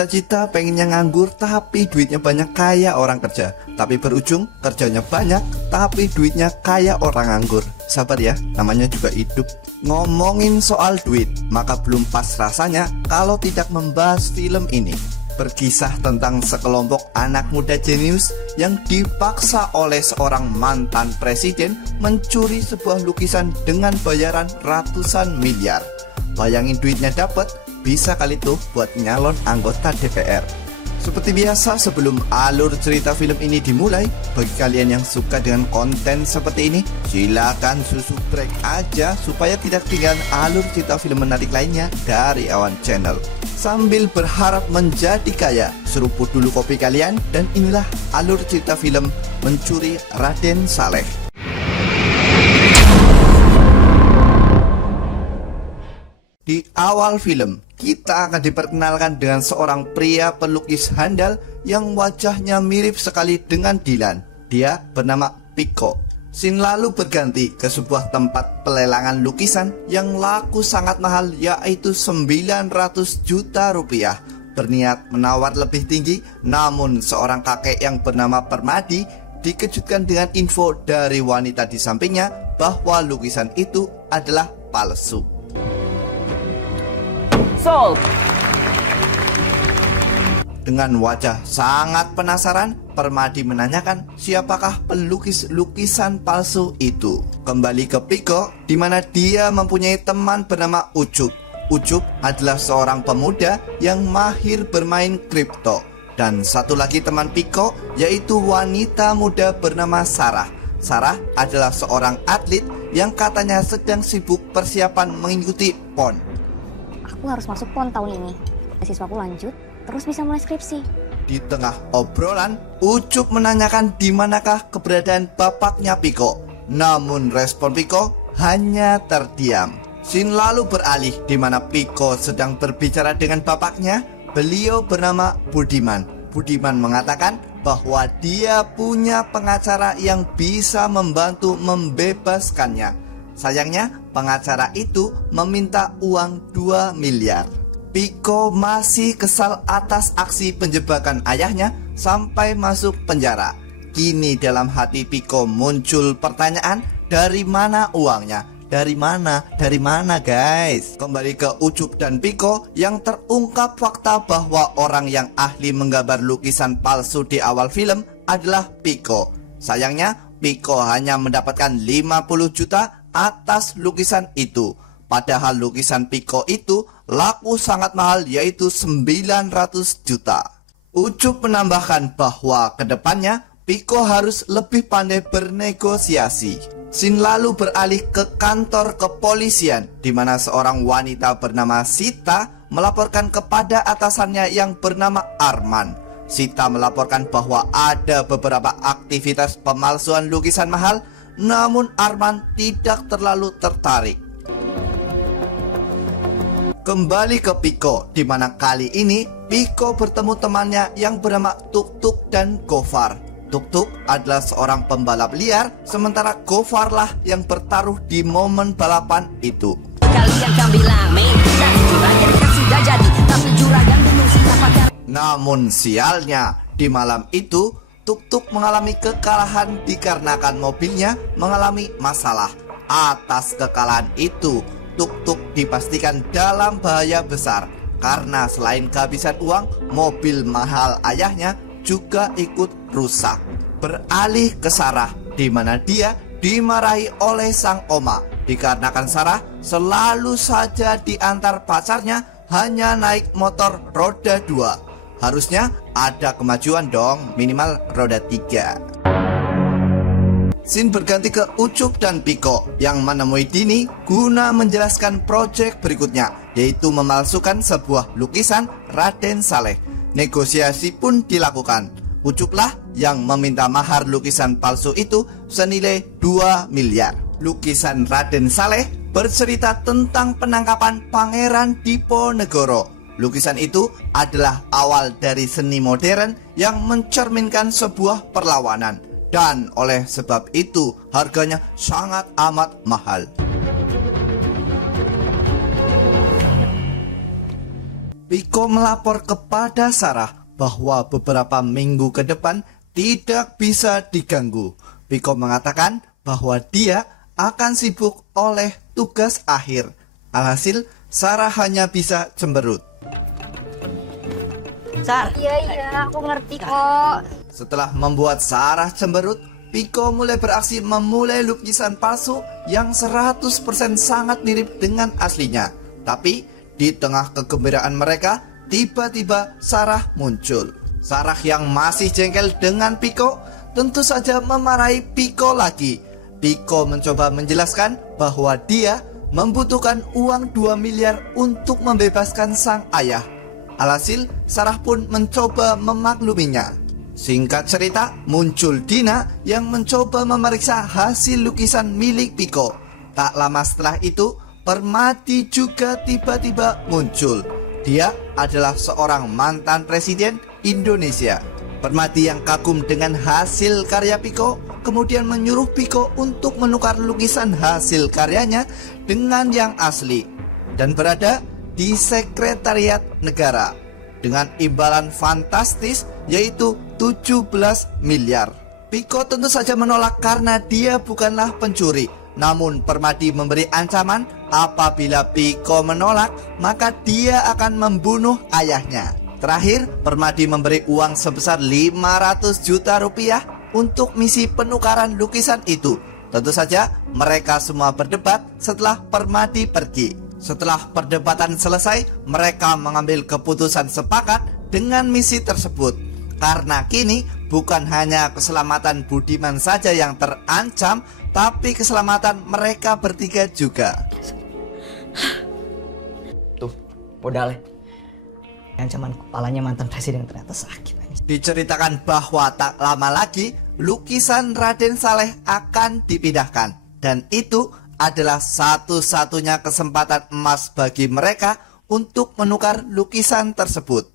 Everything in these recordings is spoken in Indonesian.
bercita-cita pengennya nganggur tapi duitnya banyak kayak orang kerja, tapi berujung kerjanya banyak tapi duitnya kayak orang nganggur. Sabar ya, namanya juga hidup. Ngomongin soal duit, maka belum pas rasanya kalau tidak membahas film ini. Berkisah tentang sekelompok anak muda jenius yang dipaksa oleh seorang mantan presiden mencuri sebuah lukisan dengan bayaran ratusan miliar. Bayangin duitnya dapat, bisa kali tuh buat nyalon anggota DPR. Seperti biasa, sebelum alur cerita film ini dimulai, bagi kalian yang suka dengan konten seperti ini, silakan subscribe aja supaya tidak ketinggalan alur cerita film menarik lainnya dari Awan Channel. Sambil berharap menjadi kaya, seruput dulu kopi kalian, dan inilah alur cerita film Mencuri Raden Saleh. Di awal film, kita akan diperkenalkan dengan seorang pria pelukis handal yang wajahnya mirip sekali dengan Dilan. Dia bernama Piko. Scene lalu berganti ke sebuah tempat pelelangan lukisan yang laku sangat mahal, yaitu 900 juta rupiah. Berniat menawar lebih tinggi, namun seorang kakek yang bernama Permadi dikejutkan dengan info dari wanita di sampingnya bahwa lukisan itu adalah palsu. Sold. Dengan wajah sangat penasaran, Permadi menanyakan siapakah pelukis lukisan palsu itu. Kembali ke Piko, di mana dia mempunyai teman bernama Ucup. Ucup adalah seorang pemuda yang mahir bermain kripto. Dan satu lagi teman Piko, yaitu wanita muda bernama Sarah. Sarah adalah seorang atlet yang katanya sedang sibuk persiapan mengikuti PON. Aku harus masuk PON tahun ini. Siswaku lanjut, terus bisa mulai skripsi. Di tengah obrolan, Ucup menanyakan di manakah keberadaan bapaknya Piko. Namun respon Piko hanya terdiam. Scene lalu beralih di mana Piko sedang berbicara dengan bapaknya. Beliau bernama Budiman. Budiman mengatakan bahwa dia punya pengacara yang bisa membantu membebaskannya. Sayangnya, pengacara itu meminta uang 2 miliar. Piko masih kesal atas aksi penjebakan ayahnya sampai masuk penjara. Kini dalam hati Piko muncul pertanyaan, dari mana uangnya? Dari mana guys? Kembali ke Ucup dan Piko yang terungkap fakta bahwa orang yang ahli menggambar lukisan palsu di awal film adalah Piko. Sayangnya, Piko hanya mendapatkan 50 juta atas lukisan itu. Padahal lukisan Piko itu laku sangat mahal, yaitu 900 juta. Ucup menambahkan bahwa kedepannya Piko harus lebih pandai bernegosiasi. Scene lalu beralih ke kantor kepolisian, di mana seorang wanita bernama Sita melaporkan kepada atasannya yang bernama Arman. Sita melaporkan bahwa ada beberapa aktivitas pemalsuan lukisan mahal, namun Arman tidak terlalu tertarik. Kembali ke Piko, di mana kali ini Piko bertemu temannya yang bernama Tuk-Tuk dan Gofar. Tuk-Tuk adalah seorang pembalap liar, sementara Gofar lah yang bertaruh di momen balapan itu. Kalian kan bilang dan juragan kan sudah jadi, tapi juragan bingung siapa. Namun sialnya, di malam itu Tuk-Tuk mengalami kekalahan dikarenakan mobilnya mengalami masalah. Atas kekalahan itu, Tuk-Tuk dipastikan dalam bahaya besar karena selain kehabisan uang, mobil mahal ayahnya juga ikut rusak. Beralih ke Sarah, di mana dia dimarahi oleh sang oma dikarenakan Sarah selalu saja diantar pacarnya hanya naik motor roda 2. Harusnya ada kemajuan dong, minimal roda 3. Scene berganti ke Ucup dan Piko yang menemui Dini guna menjelaskan proyek berikutnya, yaitu memalsukan sebuah lukisan Raden Saleh. Negosiasi pun dilakukan. Ucuplah yang meminta mahar lukisan palsu itu senilai 2 miliar. Lukisan Raden Saleh bercerita tentang penangkapan Pangeran Diponegoro. Lukisan itu adalah awal dari seni modern yang mencerminkan sebuah perlawanan. Dan oleh sebab itu harganya sangat amat mahal. Piko melapor kepada Sarah bahwa beberapa minggu ke depan tidak bisa diganggu. Piko mengatakan bahwa dia akan sibuk oleh tugas akhir. Alhasil, Sarah hanya bisa cemberut. Sar, Iya, aku ngerti kok. Setelah membuat Sarah cemberut, Piko mulai beraksi memulai lukisan palsu yang 100% sangat mirip dengan aslinya. Tapi, di tengah kegembiraan mereka, tiba-tiba Sarah muncul. Sarah yang masih jengkel dengan Piko, tentu saja memarahi Piko lagi. Piko mencoba menjelaskan bahwa dia membutuhkan uang 2 miliar untuk membebaskan sang ayah. Alhasil, Sarah pun mencoba memakluminya. Singkat cerita, muncul Dina yang mencoba memeriksa hasil lukisan milik Piko. Tak lama setelah itu, Permadi juga tiba-tiba muncul. Dia adalah seorang mantan presiden Indonesia. Permadi yang kagum dengan hasil karya Piko kemudian menyuruh Piko untuk menukar lukisan hasil karyanya dengan yang asli dan berada di Sekretariat Negara dengan imbalan fantastis yaitu 17 miliar. Piko tentu saja menolak karena dia bukanlah pencuri. Namun Permadi memberi ancaman apabila Piko menolak maka dia akan membunuh ayahnya. Terakhir, Permadi memberi uang sebesar 500 juta rupiah untuk misi penukaran lukisan itu. Tentu saja mereka semua berdebat setelah Permadi pergi. Setelah perdebatan selesai, mereka mengambil keputusan sepakat dengan misi tersebut. Karena kini bukan hanya keselamatan Budiman saja yang terancam, tapi keselamatan mereka bertiga juga. Tuh, modalnya. Ancaman kepalanya mantan presiden ternyata sakit. Diceritakan bahwa tak lama lagi lukisan Raden Saleh akan dipindahkan. Dan itu adalah satu-satunya kesempatan emas bagi mereka untuk menukar lukisan tersebut.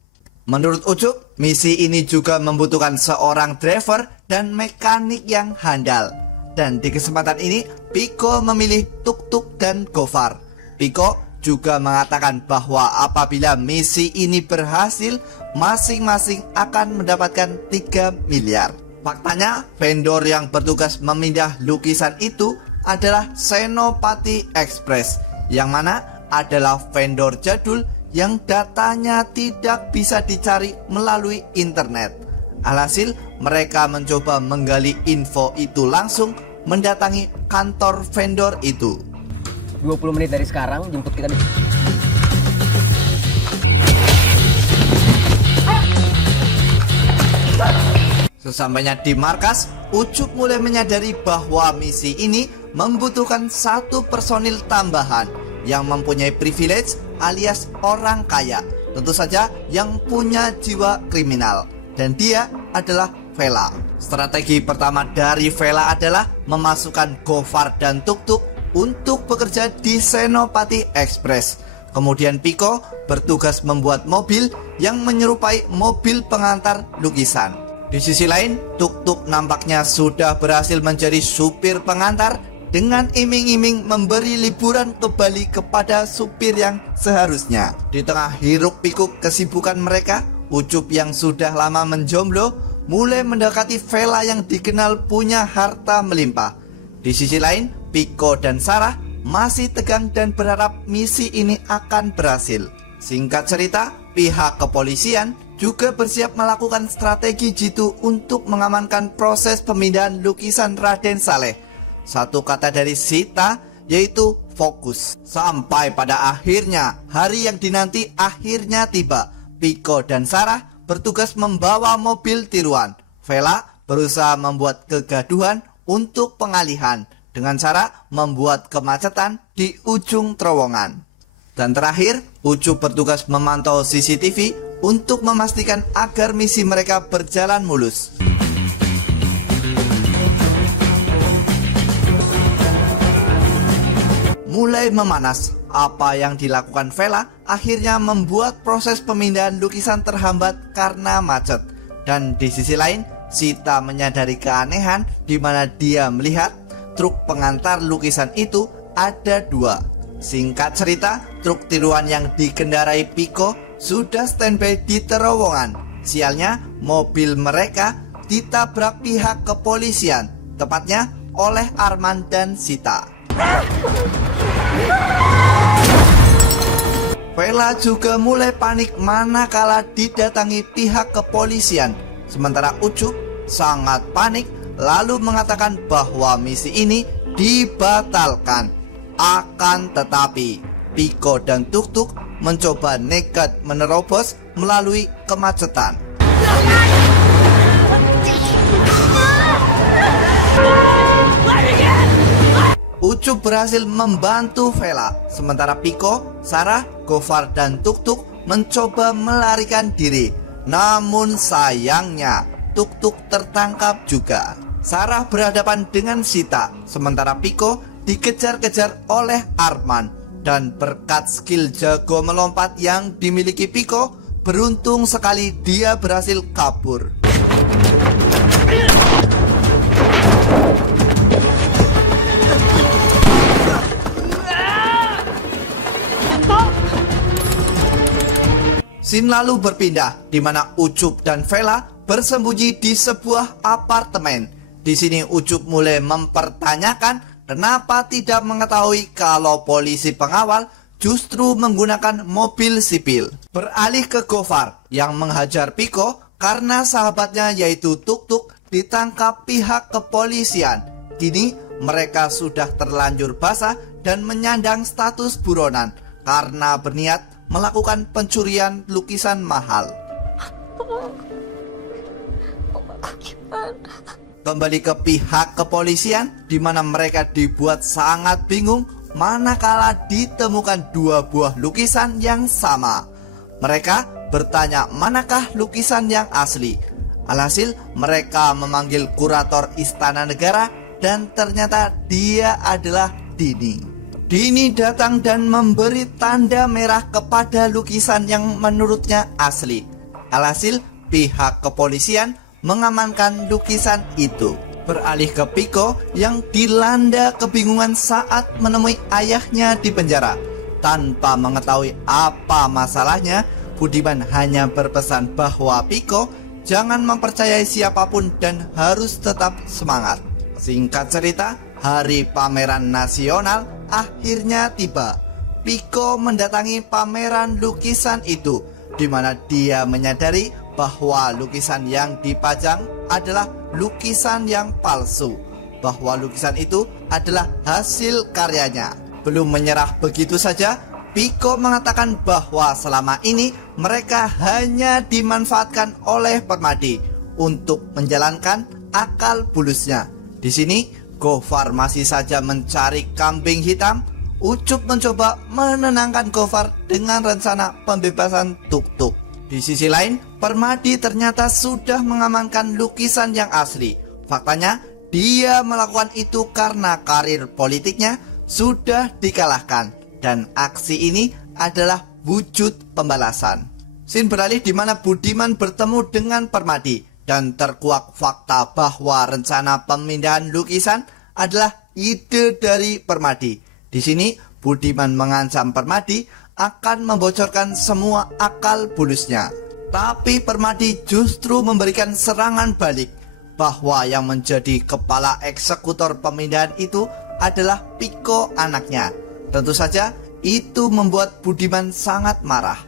Menurut Ucup, misi ini juga membutuhkan seorang driver dan mekanik yang handal. Dan di kesempatan ini, Piko memilih Tuk-Tuk dan Gofar. Piko juga mengatakan bahwa apabila misi ini berhasil, masing-masing akan mendapatkan 3 miliar. Faktanya, vendor yang bertugas memindah lukisan itu adalah Senopati Express, yang mana adalah vendor jadul yang datanya tidak bisa dicari melalui internet. Alhasil, mereka mencoba menggali info itu langsung mendatangi kantor vendor itu. 20 menit dari sekarang jemput kita di... Sesampainya di markas, Ucup mulai menyadari bahwa misi ini membutuhkan satu personil tambahan yang mempunyai privilege alias orang kaya, tentu saja yang punya jiwa kriminal, dan dia adalah Vela. Strategi pertama dari Vela adalah memasukkan Gofar dan Tuk-Tuk untuk bekerja di Senopati Express. Kemudian Piko bertugas membuat mobil yang menyerupai mobil pengantar lukisan. Di sisi lain, Tuk-Tuk nampaknya sudah berhasil menjadi supir pengantar dengan iming-iming memberi liburan ke Bali kepada supir yang seharusnya. Di tengah hiruk pikuk kesibukan mereka, Ucup yang sudah lama menjomblo mulai mendekati Vela yang dikenal punya harta melimpah. Di sisi lain, Piko dan Sarah masih tegang dan berharap misi ini akan berhasil. Singkat cerita, pihak kepolisian juga bersiap melakukan strategi jitu untuk mengamankan proses pemindahan lukisan Raden Saleh. Satu kata dari Sita yaitu fokus. Sampai pada akhirnya hari yang dinanti akhirnya tiba. Piko dan Sarah bertugas membawa mobil tiruan. Vela berusaha membuat kegaduhan untuk pengalihan dengan cara membuat kemacetan di ujung terowongan. Dan terakhir, Ucup bertugas memantau CCTV untuk memastikan agar misi mereka berjalan mulus. Mulai memanas, apa yang dilakukan Vela akhirnya membuat proses pemindahan lukisan terhambat karena macet. Dan di sisi lain, Sita menyadari keanehan di mana dia melihat truk pengantar lukisan itu ada 2. Singkat cerita, truk tiruan yang dikendarai Piko sudah standby di terowongan. Sialnya, mobil mereka ditabrak pihak kepolisian, tepatnya oleh Arman dan Sita. Vela juga mulai panik manakala didatangi pihak kepolisian. Sementara Ucup sangat panik lalu mengatakan bahwa misi ini dibatalkan. Akan tetapi Piko dan Tuk-Tuk mencoba nekat menerobos melalui kemacetan. Ucup berhasil membantu Vela, sementara Piko, Sarah, Gofar, dan Tuk-Tuk mencoba melarikan diri. Namun sayangnya, Tuk-Tuk tertangkap juga. Sarah berhadapan dengan Sita, sementara Piko dikejar-kejar oleh Arman. Dan berkat skill jago melompat yang dimiliki Piko, beruntung sekali dia berhasil kabur. Scene lalu berpindah di mana Ucup dan Vela bersembunyi di sebuah apartemen. Di sini Ucup mulai mempertanyakan kenapa tidak mengetahui kalau polisi pengawal justru menggunakan mobil sipil. Beralih ke Gofar yang menghajar Piko karena sahabatnya yaitu Tuk-Tuk ditangkap pihak kepolisian. Kini mereka sudah terlanjur basah dan menyandang status buronan karena berniat melakukan pencurian lukisan mahal. Kembali ke pihak kepolisian di mana mereka dibuat sangat bingung manakala ditemukan dua buah lukisan yang sama. Mereka bertanya manakah lukisan yang asli. Alhasil mereka memanggil kurator Istana Negara dan ternyata dia adalah Dini. Dini datang dan memberi tanda merah kepada lukisan yang menurutnya asli. Alhasil pihak kepolisian mengamankan lukisan itu. Beralih ke Piko yang dilanda kebingungan saat menemui ayahnya di penjara. Tanpa mengetahui apa masalahnya, Budiman hanya berpesan bahwa Piko jangan mempercayai siapapun dan harus tetap semangat. Singkat cerita, hari pameran nasional akhirnya tiba. Piko mendatangi pameran lukisan itu, di mana dia menyadari bahwa lukisan yang dipajang adalah lukisan yang palsu, bahwa lukisan itu adalah hasil karyanya. Belum menyerah begitu saja, Piko mengatakan bahwa selama ini mereka hanya dimanfaatkan oleh Permadi untuk menjalankan akal bulusnya. Di sini Gofar masih saja mencari kambing hitam. Ucup mencoba menenangkan Gofar dengan rencana pembebasan Tuk-Tuk. Di sisi lain, Permadi ternyata sudah mengamankan lukisan yang asli. Faktanya, dia melakukan itu karena karir politiknya sudah dikalahkan. Dan aksi ini adalah wujud pembalasan. Scene beralih di mana Budiman bertemu dengan Permadi dan terkuak fakta bahwa rencana pemindahan lukisan adalah ide dari Permadi. Di sini Budiman mengancam Permadi akan membocorkan semua akal bulusnya. Tapi Permadi justru memberikan serangan balik bahwa yang menjadi kepala eksekutor pemindahan itu adalah Piko anaknya. Tentu saja itu membuat Budiman sangat marah.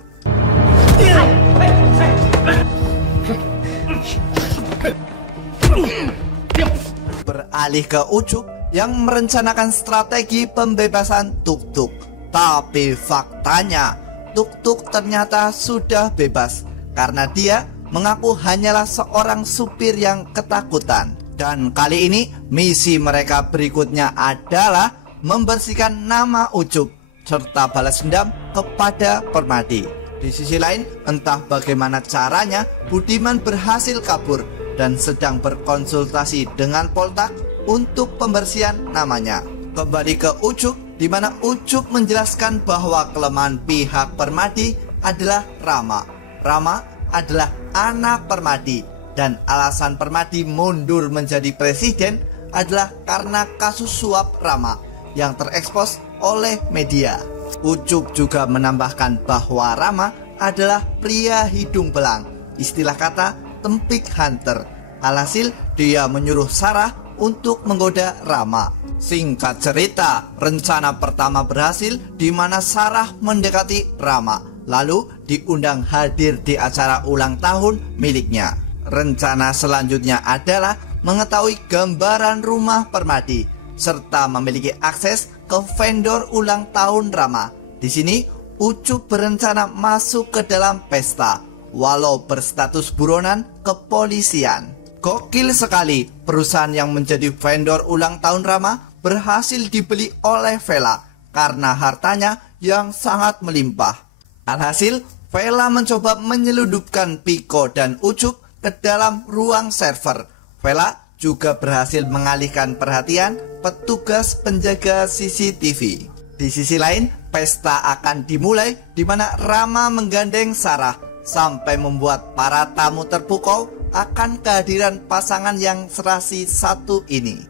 Beralih ke Ucup yang merencanakan strategi pembebasan Tuk-Tuk. Tapi faktanya Tuk-Tuk ternyata sudah bebas karena dia mengaku hanyalah seorang supir yang ketakutan. Dan kali ini misi mereka berikutnya adalah membersihkan nama Ucup serta balas dendam kepada Permadi. Di sisi lain, entah bagaimana caranya Budiman berhasil kabur dan sedang berkonsultasi dengan Poltak untuk pembersihan namanya. Kembali ke Ucup, di mana Ucup menjelaskan bahwa kelemahan pihak Permadi adalah Rama. Rama adalah anak Permadi dan alasan Permadi mundur menjadi presiden adalah karena kasus suap Rama yang terekspos oleh media. Ucup juga menambahkan bahwa Rama adalah pria hidung belang. Istilah kata tempik hunter. Alhasil dia menyuruh Sarah untuk menggoda Rama. Singkat cerita, rencana pertama berhasil di mana Sarah mendekati Rama, lalu diundang hadir di acara ulang tahun miliknya. Rencana selanjutnya adalah mengetahui gambaran rumah Permadi serta memiliki akses ke vendor ulang tahun Rama. Di sini Ucup berencana masuk ke dalam pesta walau berstatus buronan kepolisian. Gokil sekali, perusahaan yang menjadi vendor ulang tahun Rama berhasil dibeli oleh Vela karena hartanya yang sangat melimpah. Alhasil, Vela mencoba menyelundupkan Piko dan Ucup ke dalam ruang server. Vela juga berhasil mengalihkan perhatian petugas penjaga CCTV. Di sisi lain, pesta akan dimulai di mana Rama menggandeng Sarah sampai membuat para tamu terpukau akan kehadiran pasangan yang serasi satu ini.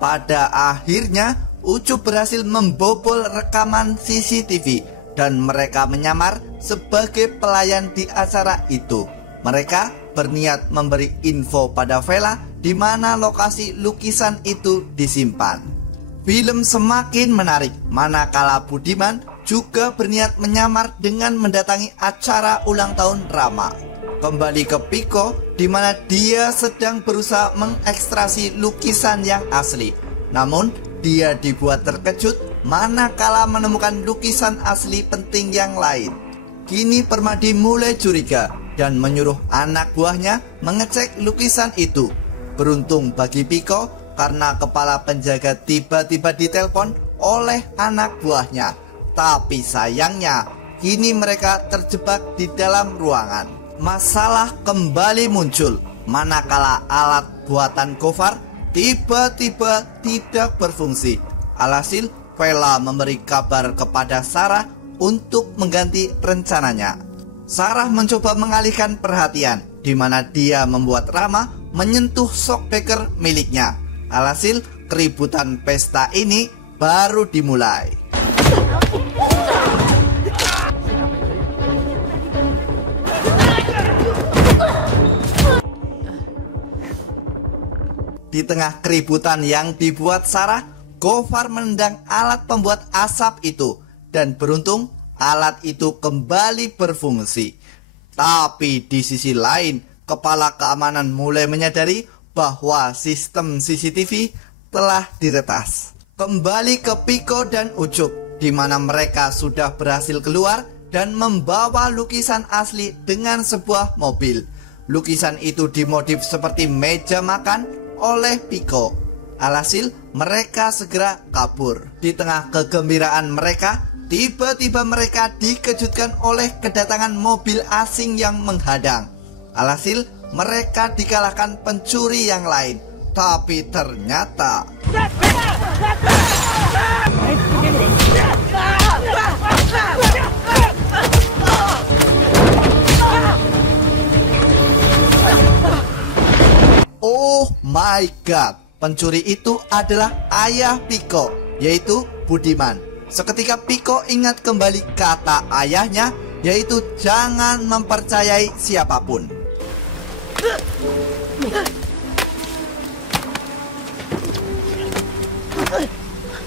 Pada akhirnya, Ucup berhasil membobol rekaman CCTV dan mereka menyamar sebagai pelayan di acara itu. Mereka berniat memberi info pada Vela di mana lokasi lukisan itu disimpan. Film semakin menarik manakala Budiman juga berniat menyamar dengan mendatangi acara ulang tahun Rama. Kembali ke Piko di mana dia sedang berusaha mengekstrasi lukisan yang asli. Namun dia dibuat terkejut manakala menemukan lukisan asli penting yang lain. Kini Permadi mulai curiga dan menyuruh anak buahnya mengecek lukisan itu. Beruntung bagi Piko karena kepala penjaga tiba-tiba ditelepon oleh anak buahnya. Tapi sayangnya kini mereka terjebak di dalam ruangan. Masalah kembali muncul manakala alat buatan Gofar tiba-tiba tidak berfungsi. Alhasil Vela memberi kabar kepada Sarah untuk mengganti rencananya. Sarah mencoba mengalihkan perhatian di mana dia membuat Rama menyentuh shockbreaker miliknya. Alhasil keributan pesta ini baru dimulai. Di tengah keributan yang dibuat Sarah, Gofar menendang alat pembuat asap itu dan beruntung alat itu kembali berfungsi. Tapi di sisi lain, kepala keamanan mulai menyadari bahwa sistem CCTV telah diretas. Kembali ke Piko dan Ucup, di mana mereka sudah berhasil keluar dan membawa lukisan asli dengan sebuah mobil. Lukisan itu dimodif seperti meja makan oleh Piko. Alhasil mereka segera kabur. Di tengah kegembiraan mereka, tiba-tiba mereka dikejutkan oleh kedatangan mobil asing yang menghadang. Alhasil mereka dikalahkan pencuri yang lain. Tapi ternyata oh my god, pencuri itu adalah ayah Piko, yaitu Budiman. Seketika Piko ingat kembali kata ayahnya, yaitu jangan mempercayai siapapun.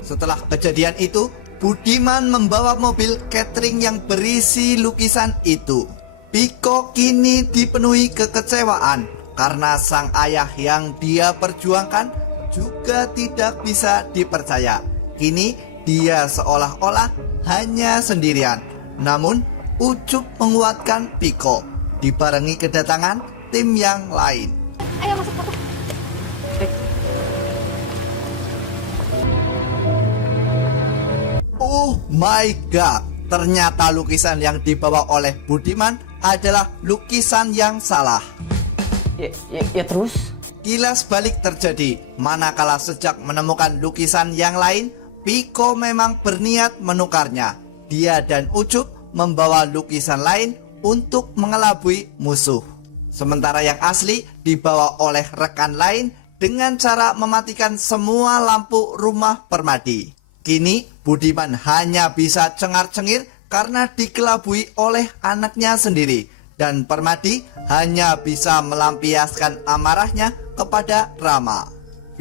Setelah kejadian itu, Budiman membawa mobil catering yang berisi lukisan itu. Piko kini dipenuhi kekecewaan karena sang ayah yang dia perjuangkan juga tidak bisa dipercaya. Kini dia seolah-olah hanya sendirian. Namun Ucup menguatkan Piko dibarengi kedatangan tim yang lain. Ayo masuk foto. Oh my god, ternyata lukisan yang dibawa oleh Budiman adalah lukisan yang salah. Ya terus? Kilas balik terjadi manakala sejak menemukan lukisan yang lain, Piko memang berniat menukarnya. Dia dan Ucup membawa lukisan lain untuk mengelabui musuh. Sementara yang asli dibawa oleh rekan lain dengan cara mematikan semua lampu rumah Permadi. Kini Budiman hanya bisa cengar-cengir karena dikelabui oleh anaknya sendiri. Dan Permadi hanya bisa melampiaskan amarahnya kepada Rama.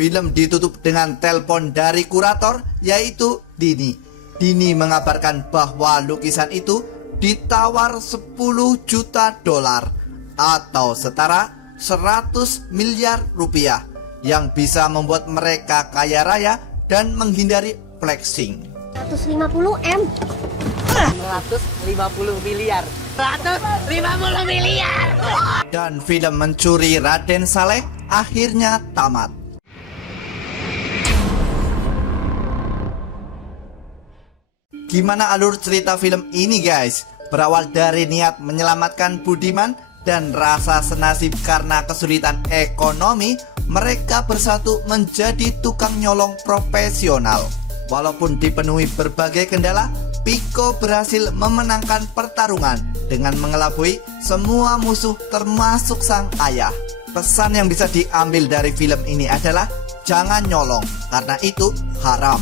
Film ditutup dengan telepon dari kurator yaitu Dini. Dini mengabarkan bahwa lukisan itu ditawar 10 juta dolar atau setara 100 miliar rupiah yang bisa membuat mereka kaya raya dan menghindari flexing. 150 M. 150 miliar. 150 miliar. Dan film Mencuri Raden Saleh akhirnya tamat. Gimana alur cerita film ini guys? Berawal dari niat menyelamatkan Budiman dan rasa senasib karena kesulitan ekonomi, mereka bersatu menjadi tukang nyolong profesional. Walaupun dipenuhi berbagai kendala, Piko berhasil memenangkan pertarungan dengan mengelabui semua musuh termasuk sang ayah. Pesan yang bisa diambil dari film ini adalah jangan nyolong karena itu haram.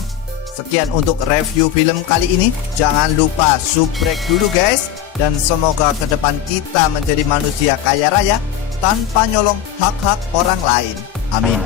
Sekian untuk review film kali ini. Jangan lupa subrek dulu guys. Dan semoga ke depan kita menjadi manusia kaya raya tanpa nyolong hak-hak orang lain. Amin.